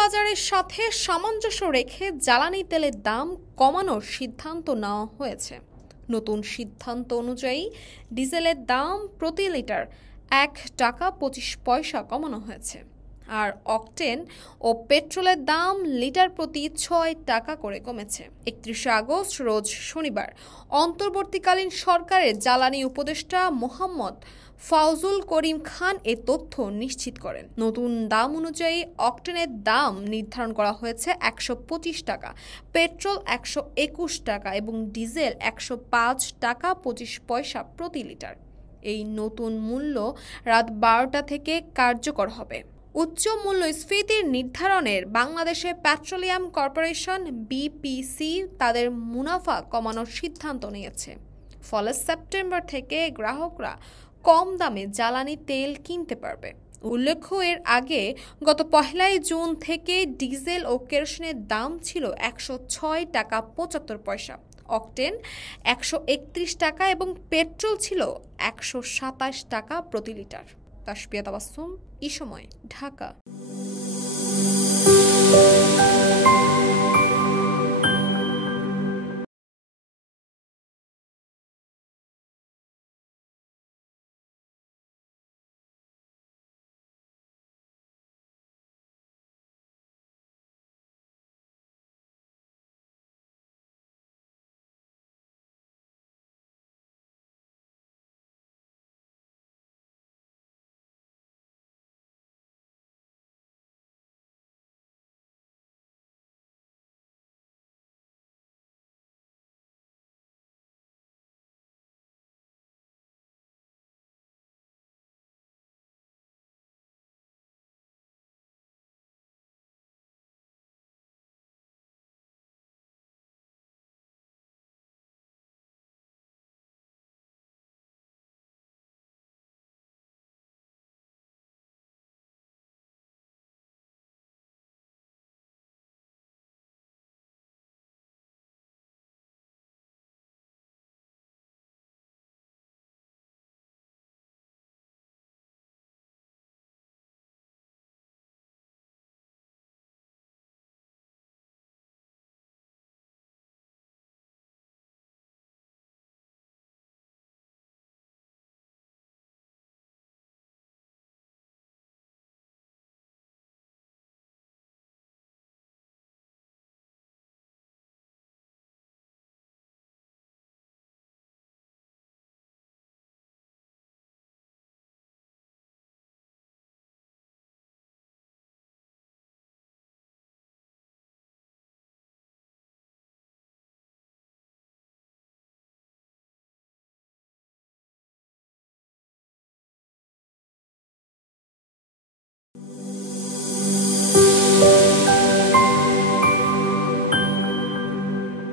বাজারের সাথে সামঞ্জস্য রেখে জ্বালানি তেলের দাম কমানোর সিদ্ধান্ত নেওয়া হয়েছে। নতুন সিদ্ধান্ত অনুযায়ী ডিজেলের দাম প্রতি লিটার $1.25 কমানো হয়েছে, আর অকটেন ও পেট্রোলের দাম লিটার প্রতি $6 করে কমেছে। 31 আগস্ট রোজ শনিবার অন্তর্বর্তীকালীন সরকারের জ্বালানি উপদেষ্টা মোহাম্মদ ফাউজুল করিম খান এ তথ্য নিশ্চিত করেন। নতুন দাম অনুযায়ী অকটেনের দাম নির্ধারণ করা হয়েছে $125, পেট্রোল $121 এবং ডিজেল $105.25 প্রতি লিটার। এই নতুন মূল্য রাত 12টা থেকে কার্যকর হবে। উচ্চ মূল্যস্ফীতির নির্ধারণের বাংলাদেশে পেট্রোলিয়াম কর্পোরেশন বিপিসি তাদের মুনাফা কমানোর সিদ্ধান্ত নিয়েছে। ফলে সেপ্টেম্বর থেকে গ্রাহকরা কম দামে জ্বালানি তেল কিনতে পারবে। উল্লেখ্য, এর আগে গত 1 জুন থেকে ডিজেল ও কেরোসিনের দাম ছিল $106.75, অকটেন $131 এবং পেট্রোল ছিল $127 প্রতি লিটার। তাসপিয়া তাবাসসুম, এই সময়, ঢাকা।